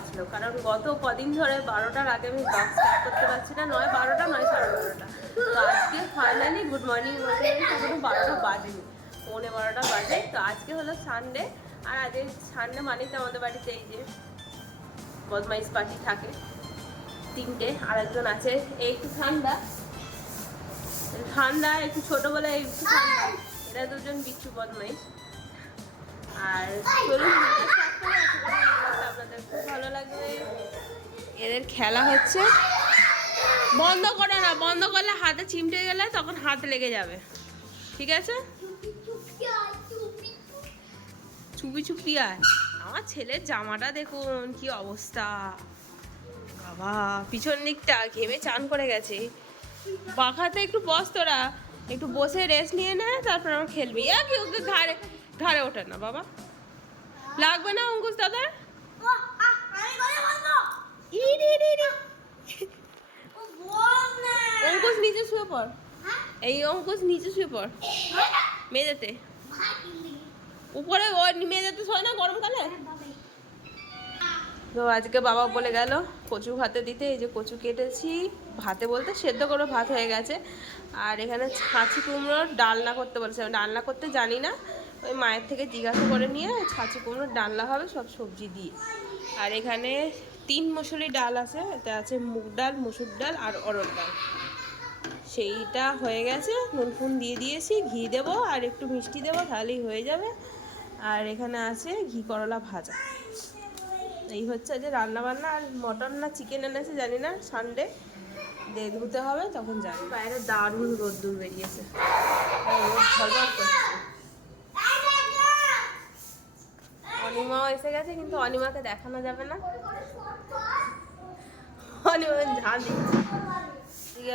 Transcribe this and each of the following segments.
বাজলো কারণ গত কদিন ধরে বারোটার আগে আমি ব্লগ স্টার্ট করতে পারছি না, নয় বারোটা, নয় সাড়ে বারোটা। তো আজকে ফাইনালি গুড মর্নিং বলতে বারোটা বাজেনি। পৌনে বারোটা বাজে। তো আজকে হলো সানডে আর আজকে সানডে মানে তো আমাদের বাড়িতে এই যে বদমাইশ পার্টি থাকে তিনটে, আরেকজন আছে, এই একটু ঠান্ডা। ঠান্ডা, একটু ছোট বলে একটু ঠান্ডা। এরা দুজন বিচ্ছু বদমাইশ। আর চলুন খুব ভালো লাগবে এদের খেলা হচ্ছে। বন্ধ করো না, বন্ধ করলে হাতে চিমটে গেলে তখন হাত লেগে যাবে। ঠিক আছে? চুপি চুপি আয়। আমার ছেলের জামাটা দেখুন, কি অবস্থা। বাবা, পিছন দিকটা ঘেমে চান করে গেছে। পাখাতে একটু বস তোরা, একটু বসে রেস্ট নিয়ে নে, তারপর আমার খেলবি। আর কি ওকে ঘাড়ে ঘাড়ে ওঠে না, বাবা। লাগবে না অঙ্কুশ দাদা। অঙ্কুশ নিচে শুয়ে পড়। এই অঙ্কুশ নিচে শুয়ে পড়। মেঝেতে। উপরে ও মেঝেতে শোয় না গরমকালে? তো আজকে বাবা বলে গেল, কচু ভাতে দিতে, এই যে কচু কেটেছি। ভাতে বলতে সেদ্ধ করে ভাত হয়ে গেছে। আর এখানে ছাঁচি কুমড়োর ডালনা করতে বলেছে। আমি ডালনা করতে জানি না। ওই মায়ের থেকে জিজ্ঞাসা করে নিয়ে ছাঁচি কুমড়োর ডালনা হবে, সব সবজি দিয়ে। আর এখানে তিন মসুরি ডাল আছে এতে আছে মুগ ডাল মুসুর ডাল আর অরড় ডাল। সেইটা হয়ে গেছে নুন ফুন দিয়ে দিয়েছি ঘি দেবো আর একটু মিষ্টি দেবো তাহলেই হয়ে যাবে। আর এখানে আছে ঘি করলা ভাজা। এই হচ্ছে যে রান্না বান্না আর মটন না চিকেন এনেছে জানি না সানডে। দিয়ে ধুতে হবে তখন যাবে বাইরে দারুণ রোদ্দুর বেরিয়েছে। আর রোদ ঝলঝল করছে। অনিমাও এসে গেছে, কিন্তু অনিমাকে দেখানো যাবে না। অনিমা ঝাল দিচ্ছে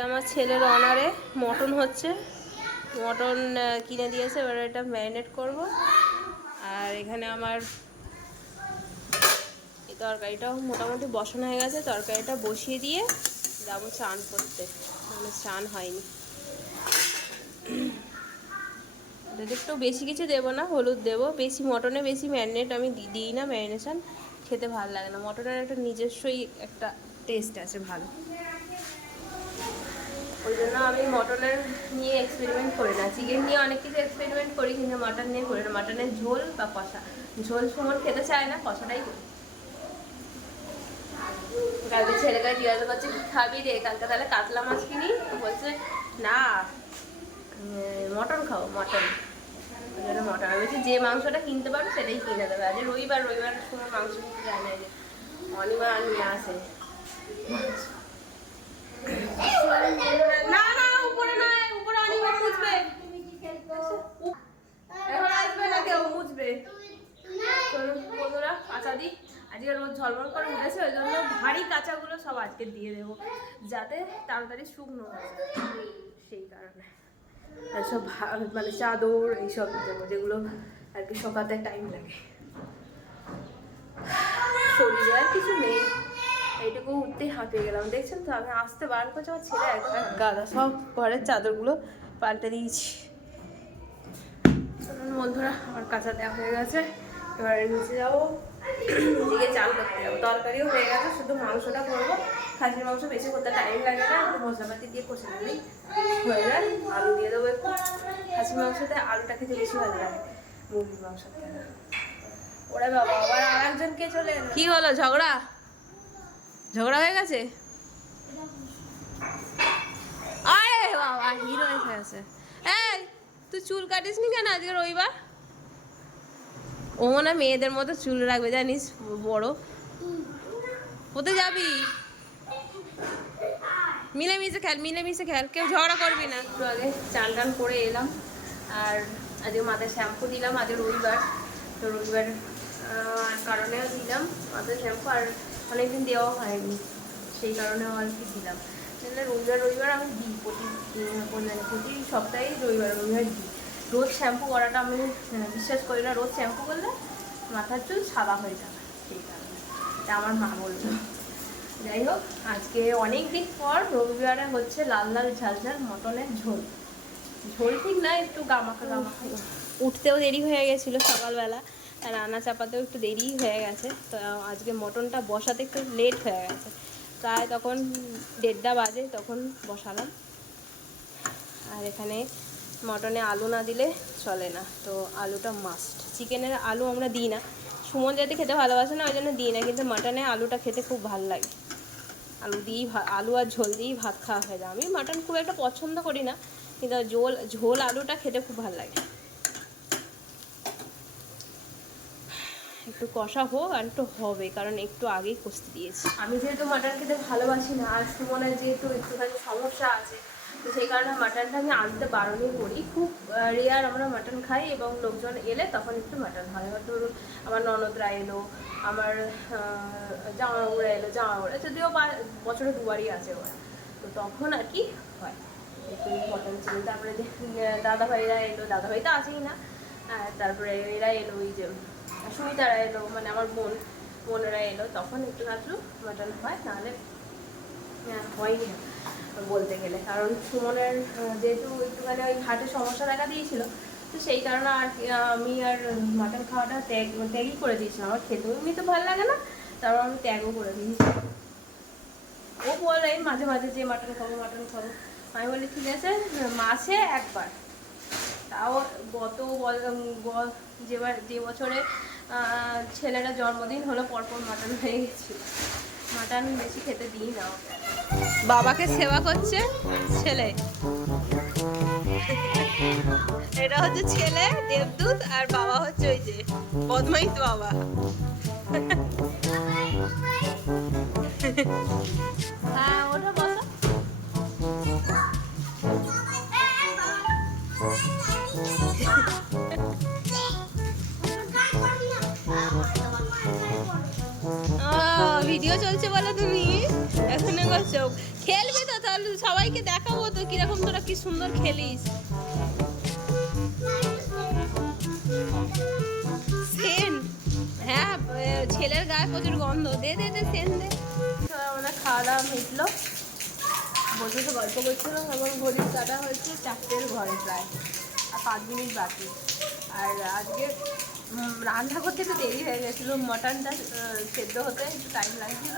আমার ছেলের অনারে মটন হচ্ছে। মটন কিনে দিয়েছে, এবার এটা ম্যারিনেট করব। আর এখানে আমার এই তরকারিটাও মোটামুটি বসানো হয়ে গেছে। তরকারিটা বসিয়ে দিয়ে যাব চান করতে। মানে চান হয়নি। এটাতে একটু বেশি কিছু দেবো না, হলুদ দেবো। বেশি মটনে বেশি ম্যারিনেট আমি দিই না ম্যারিনেশন, খেতে ভালো লাগে না। মটনের একটা নিজস্বই একটা টেস্ট আছে ভালো। ওই জন্য আমি মটনের নিয়ে এক্সপেরিমেন্ট করি না। চিকেন নিয়ে অনেক কিছু এক্সপেরিমেন্ট করি, কিন্তু মটন নিয়ে করি না। মটনের ঝোল বা কষা। ঝোল সুমন খেতে চায় না, কষাটাই করি। কালকে ছেলেকে জিজ্ঞাসা করছে, কি খাবি রে? কালকে তাহলে কাতলা মাছ কিনি? বলছে, না মটন খাও মটন। ওই বলছি, যে মাংসটা কিনতে পারো সেটাই কিনে দেবে। আজ রবিবার রবিবার সময় মাংস কিনতে যায় না যে অনিমা নিয়ে আসে। উপরে না কেউ কাঁচা দিই আজকে করে উঠেছে ওই জন্য ভারী কাঁচাগুলো সব আজকে দিয়ে দেবো, যাতে তাড়াতাড়ি শুকনো হয় সেই কারণে। সব মানে চাদর এইসব দেবো যেগুলো আর কি শোকাতে টাইম লাগে। শরীরে আর কিছু নেই। এইটুকু উঠতেই হাঁপিয়ে গেলাম। দেখছেন তো, আমি আসতে বার করছি, আমার ছেলে একটা গাদা সব ঘরের চাদরগুলো পাল্টে দিয়েছি। বন্ধুরা, আমার কাঁচা দেওয়া হয়ে গেছে। এবার নিচে যাব। দিকে চাল করতে যাব। তরকারিও হয়ে গেছে, শুধু মাংসটা করব। খাসির মাংস বেশি করতে টাইম লাগে না, একটু মশলাপাতি দিয়ে কষে দিলেই হয়ে যায়। আলু দিয়ে দেবো একটু। খাসির মাংসতে আলুটা খেতে বেশি ভালো লাগে, মুরগির মাংস ওরা বাবা, আবার আর একজনকে চলে কি হলো, ঝগড়া? ঝগড়া হয়ে গেছে? আরে এই, তুই চুল কেন আজকে রবিবার? ও মেয়েদের মতো চুল রাখবে জানিস, বড়। কোথায় যাবি? মিলেমিশে খেল মিলেমিশে খেল, কেউ ঝগড়া করবি না। একটু আগে চান টান করে এলাম, আর আজকে মাথায় শ্যাম্পু দিলাম আজকে রবিবার। তো রবিবার কারণেও দিলাম মাথায় শ্যাম্পু, আর অনেকদিন দেওয়াও হয়নি, সেই কারণেও আর কি দিলাম। রবিবার রবিবার আমি দিই, প্রতি মানে প্রতি সপ্তাহেই রবিবার রবিবার দিই। রোজ শ্যাম্পু করাটা আমি বিশ্বাস করি না, রোজ শ্যাম্পু করলে মাথার চুল সাদা হয়ে যাবে, সেই কারণে। এটা আমার মা বলতো যাই হোক আজকে অনেক দিন পর রবিবারে হচ্ছে লাল লাল ঝাল ঝাল মটনের ঝোল। ঝোল ঠিক না একটু গামাখা গামাখা। উঠতেও দেরি হয়ে গেছিল সকালবেলা আর রান্না চাপাতেও একটু দেরি হয়ে গেছে তো আজকে মটনটা বসাতে একটু লেট হয়ে গেছে। প্রায় তখন দেড়টা বাজে তখন বসালাম। আর এখানে মটনে আলু না দিলে চলে না তো আলুটা মাস্ট চিকেনের আলু আমরা দিই না। সুমন যাতে খেতে ভালোবাসে না ওই জন্য দিই না কিন্তু মাটনে আলুটা খেতে খুব ভালো লাগে। আলু দিয়েই আলু আর ঝোল দিয়েই ভাত খাওয়া হয়ে যায়। আমি মাটন খুব একটা পছন্দ করি না, কিন্তু ঝোল ঝোল আলুটা খেতে খুব ভালো লাগে। একটু কষা হোক আর একটু হবে, কারণ একটু আগেই কষতে দিয়েছি। আমি যেহেতু মাটন খেতে ভালোবাসি না, আর সুমনের যেহেতু একটুখানি সমস্যা আছে তো সেই কারণে মাটনটা আমি আনতে বারণই করি। খুব রেয়ার আমরা মাটন খাই এবং লোকজন এলে তখন একটু মাটন হয়। এবার ধরুন আমার ননদরা এলো আমার জামাগুড়া এলো জামাগুড়া যদিও বছরে দুবারই আছে ওরা। তো তখন আর কি হয়। একটু মটন চিকেন তারপরে দাদা ভাইরা এলো দাদা ভাই তো আছেই না। তারপরে এরা এলো ওই যে সুমিতারা এলো মানে আমার বোন বোনেরা এলো তখন একটু মাত্র মাটন হয়। আহ, হয়নি বলতে গেলে। কারণ সুমনের যেহেতু একটুখানি ওই হার্টের সমস্যা দেখা দিয়েছিল, তো সেই কারণে আর আমি আর মাটন খাওয়াটা ত্যাগ, ত্যাগই করে দিয়েছিলাম আমার খেতেও এমনি তো ভালো লাগে না, তারপর আমি ত্যাগও করে দিয়েছি। ও বলে, মাঝে মাঝে যে মাটন খাব মাটন খাব। আমি বলি, ঠিক আছে মাসে একবার। তাও গত যেবার যে বছরে ছেলেটা জন্মদিন হলো, পরপর মাটন হয়ে গেছিল। মাটন বেশি খেতে দিই না বাবাকে সেবা করছে ছেলে। এটা হচ্ছে ছেলে দেবদূত আর বাবা হচ্ছে ওই যে বদমাইশ বাবা। হ্যাঁ ওটা ভিডিও চলছে বলো তুমি? এখন করছ খেলবি তো তাহলে সবাইকে দেখাবো তো কীরকম তোরা কি সুন্দর খেলিস। সেন হ্যাঁ ছেলের গায়ে প্রচুর গন্ধ। দে দে দে, সেন, দে। আমরা খাওয়া দাওয়া মিটলো। তো গল্প করছিলাম, এবং ঘড়ির কাটা হয়েছে চারটের ঘরে প্রায়, আর পাঁচ মিনিট বাকি। আর আজকে রান্না করতে একটু দেরি হয়ে গেছিল। মটনটা সেদ্ধ হতে একটু টাইম লাগছিল।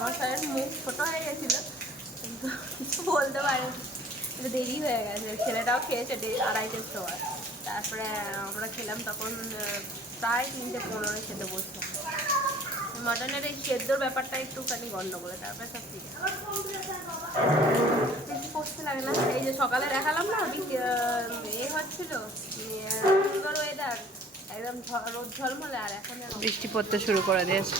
মশলার মুখ ছোটো হয়ে গেছিল, কিন্তু কিছু বলতে পারে একটু দেরি হয়ে গেছে। ছেলেটাও খেয়েছে আড়াইটের সময়। তারপরে আমরা খেলাম তখন প্রায় তিনটে পনেরো খেতে বসলাম। মটনের এই সেদ্ধর ব্যাপারটা একটুখানি গন্ডগোল তারপরে সব ঠিক বেশি করতে লাগে না। এই যে সকালে দেখালাম না এ হচ্ছিল সুন্দর ওয়েদার একদম রোদ ঝলমলে, আর এখন বৃষ্টি পড়তে শুরু করে দিয়েছে।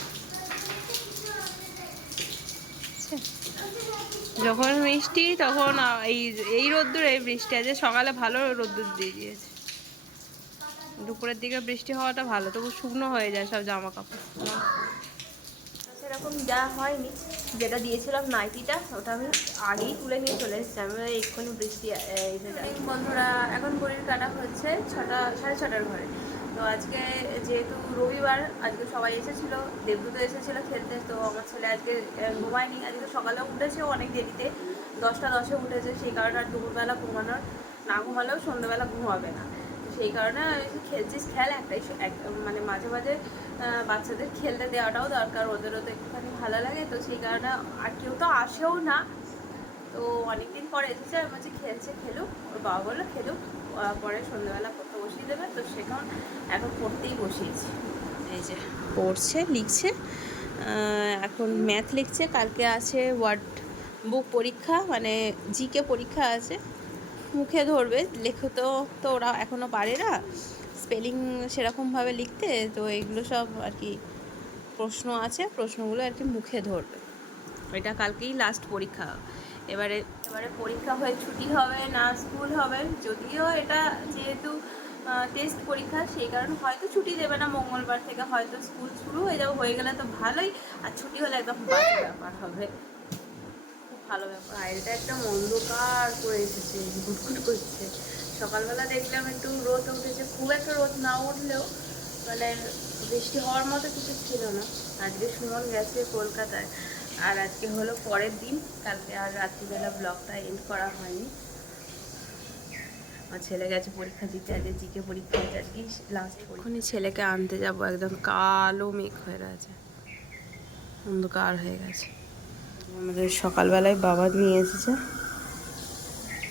যখন মিষ্টি, তখন এই এই রোদ্দুর বৃষ্টি আছে। সকালে ভালো রোদ্দুর দিয়ে দিয়েছে। দুপুরের দিকে বৃষ্টি হওয়াটা ভালো, তবু শুকনো হয়ে যায় সব জামা কাপড় সেরকম যা হয়নি, যেটা দিয়েছিলাম নাইটিটা, ওটা আমি আগেই তুলে নিয়ে চলে এসেছি। আমি এক্ষুনি বৃষ্টি এসে যায়। বন্ধুরা, এখন ঘড়ির কাটা হচ্ছে ছটা, সাড়ে ছটার ঘরে। তো আজকে যেহেতু রবিবার, আজকে সবাই এসেছিল, দেবদূত এসেছিল খেলতে, তো আমার ছেলে আজকে ঘুমায়নি। আজকে সকালে উঠেছে অনেক দেরিতে, দশটা দশে উঠেছে, সেই কারণে আর দুপুরবেলা ঘুমানোর, না ঘুমালেও সন্ধ্যেবেলা ঘুমাবে না। সেই কারণে খেলছিস, খেল একটাই মানে মাঝে মাঝে বাচ্চাদের খেলতে দেওয়াটাও দরকার, ওদেরও তো একটুখানি ভালো লাগে। তো সেই কারণে আর কেউ তো আসেও না। তো অনেকদিন পরে এসেছে, আমি বলছি, খেলছে, খেলুক। ওর বাবা বলল, খেলুক। পরে সন্ধ্যেবেলা পড়তে বসিয়ে দেবে। তো সেখান এখন পড়তেই বসিয়েছি। এই যে, পড়ছে, লিখছে এখন ম্যাথ লিখছে। কালকে আছে ওয়ার্ড বুক পরীক্ষা মানে জিকে পরীক্ষা আছে। মুখে ধরবে। লেখো তো তো ওরা এখনও পারে না। স্পেলিং সেরকমভাবে লিখতে তো এগুলো সব আর কি প্রশ্ন আছে প্রশ্নগুলো আর কি মুখে ধরবে। এটা কালকেই লাস্ট পরীক্ষা। এবারে এবারে পরীক্ষা হয়ে ছুটি হবে না স্কুল হবে। যদিও এটা যেহেতু টেস্ট পরীক্ষা সেই কারণে হয়তো ছুটি দেবে না মঙ্গলবার থেকে। হয়তো স্কুল শুরু হয়ে যাবে হয়ে গেলে তো ভালোই। আর ছুটি হলে একদম ব্যাপার হবে। ভালো ব্যাপার। বাইরেটা একটা অন্ধকার করে এসেছে, ঘুটঘুট করছে। সকালবেলা দেখলাম একটু রোদ উঠেছে, খুব একটা রোদ না উঠলেও মানে বৃষ্টি হওয়ার মতো কিছু ছিল না। আজকে সুমন গেছে কলকাতায়। আর আজকে হলো পরের দিন, কালকে আর রাত্রিবেলা ব্লগটা এন্ড করা হয়নি। আমার ছেলে গেছে পরীক্ষা দিতে, আজকে জিকে পরীক্ষা আছে, আজকে লাস্ট এখনই ছেলেকে আনতে যাব, একদম কালো মেঘ হয়ে রয়েছে। অন্ধকার হয়ে গেছে। আমাদের সকালবেলায় বাবা নিয়ে এসেছে।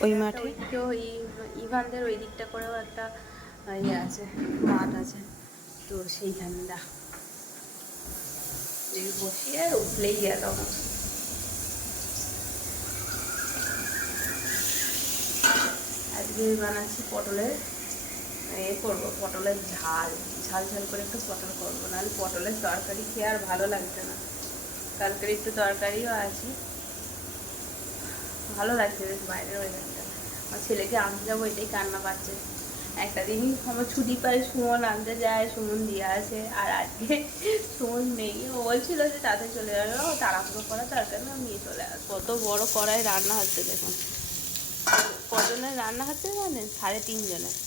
ওই মাঠে। ওই ইভানদের ওই দিকটা করেও একটা ইয়ে আছে, মাঠ আছে। তো সেইখানে দা বসিয়ে উঠলেই গেল। আজকে বানাচ্ছি পটলের, এ করব পটলের ঝাল। ঝাল ঝাল করে একটু পটল করব, নাহলে পটলের তরকারি খেয়ে আর ভালো লাগছে না। কালকের একটু তরকারিও আছে। ভালো লাগছে বেশ বাইরের ওয়েদারটা আমার ছেলেকে আনতে যাব, এটাই কান্না পাচ্ছে। একটা দিনই আমার ছুটি পাই সুমন আনতে যায়, সুমন দিয়ে আসে, আর আজকে সুমন নেই। ও বলছিল যে তাতে চলে যাবে। ও তাড়াহুড়ো করা দরকার না নিয়ে চলে আস কত বড় কড়াই রান্না হচ্ছে দেখুন। কজনের রান্না হচ্ছে জানেন? সাড়ে তিনজনের।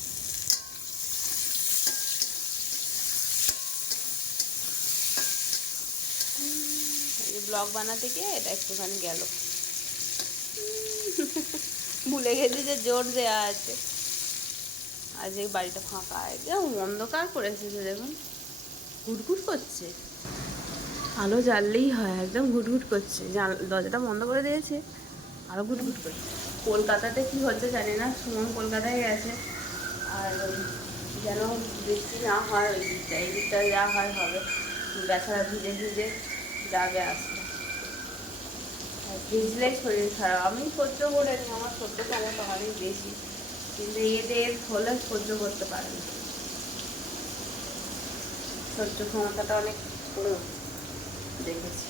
ব্লগ বানাতে গিয়ে এটা একটুখানি গেল। ভুলে গেছি যে জোর দেওয়া আছে। আজ এই বাড়িটা ফাঁকা, একদম অন্ধকার করে এসেছে দেখুন। ঘুটঘুট করছে। আলো জ্বাললেই হয়, একদম ঘুটঘুট করছে। দরজাটা বন্ধ করে দিয়েছে আরও ঘুটঘুট করছে। কলকাতাতে কি হচ্ছে জানি না, সুমন কলকাতায় গেছে। আর যেন বৃষ্টি না হয়, ওই দিকটা এই দিকটা যা হয় হবে। বেচারা ভিজে ভিজে যাবে আসবে আর ভিজলেই শরীর খারাপ। আমি সহ্য করে নি, আমার সহ্য ক্ষমতা অনেক বেশি। কিন্তু এদের হলে সহ্য করতে পারে না। সহ্য ক্ষমতাটা অনেক দেখেছি।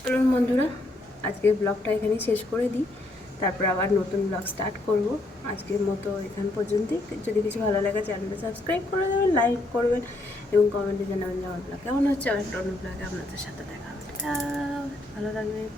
চলুন বন্ধুরা, আজকের ব্লগটা এখানেই শেষ করে দিই। তারপর আবার নতুন ব্লগ স্টার্ট করব। আজকের মতো এখান পর্যন্তই। যদি কিছু ভালো লাগে চ্যানেলটা সাবস্ক্রাইব করে দেবেন লাইক করবেন এবং কমেন্টে জানাবেন যে আমার ব্লগ কেমন হচ্ছে। একটা অন্য ব্লগে আপনাদের সাথে দেখা হবে। 体に